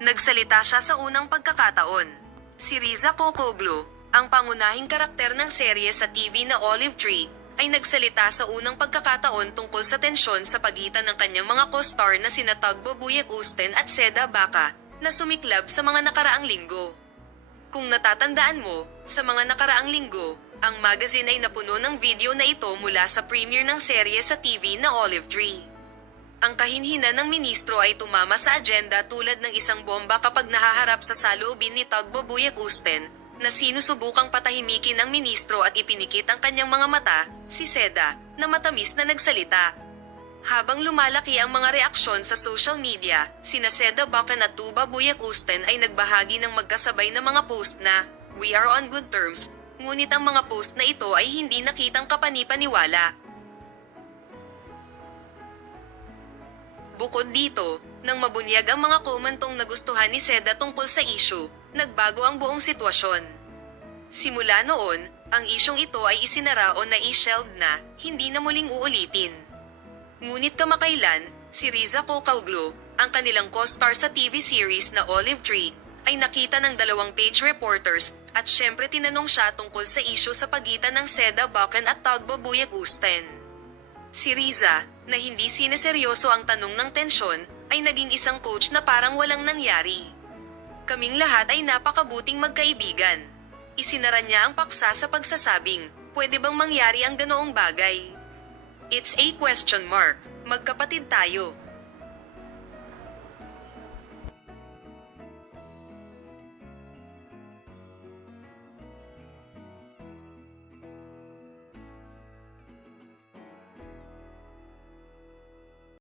Nagsalita siya sa unang pagkakataon. Si Riza Kokoglu, ang pangunahing karakter ng serye sa TV na Olive Tree, ay nagsalita sa unang pagkakataon tungkol sa tensyon sa pagitan ng kanyang mga co-star na sina Tagbo Buyek Usten at Seda Baca, na sumiklab sa mga nakaraang linggo. Kung natatandaan mo, sa mga nakaraang linggo, ang magazine ay napuno ng video na ito mula sa premiere ng serye sa TV na Olive Tree. Ang kahinhinan ng ministro ay tumama sa agenda tulad ng isang bomba kapag nahaharap sa saloobin ni Tagbo Buyek Usten, na sinusubukang patahimikin ang ministro at ipinikit ang kanyang mga mata, si Seda, na matamis na nagsalita. Habang lumalaki ang mga reaksyon sa social media, sina Seda Baca at Tuba Buyek Usten ay nagbahagi ng magkasabay na mga post na, "We are on good terms," ngunit ang mga post na ito ay hindi nakitang kapanipaniwala. Bukod dito, nang mabunyag ang mga komentong nagustuhan ni Seda tungkol sa issue, nagbago ang buong sitwasyon. Simula noon, ang isyong ito ay isinara o na-shelved na, hindi na muling uulitin. Ngunit kamakailan, si Riza Kokoglu, ang kanilang co-star sa TV series na Olive Tree, ay nakita ng 2-page reporters at syempre tinanong siya tungkol sa issue sa pagitan ng Seda Bacan at Tagbo Buyek Usten. Si Riza, na hindi sineseryoso ang tanong ng tensyon, ay naging isang coach na parang walang nangyari. "Kaming lahat ay napakabuting magkaibigan." Isinara niya ang paksa sa pagsasabing, "Pwede bang mangyari ang ganoong bagay? It's a question mark. Magkapatid tayo."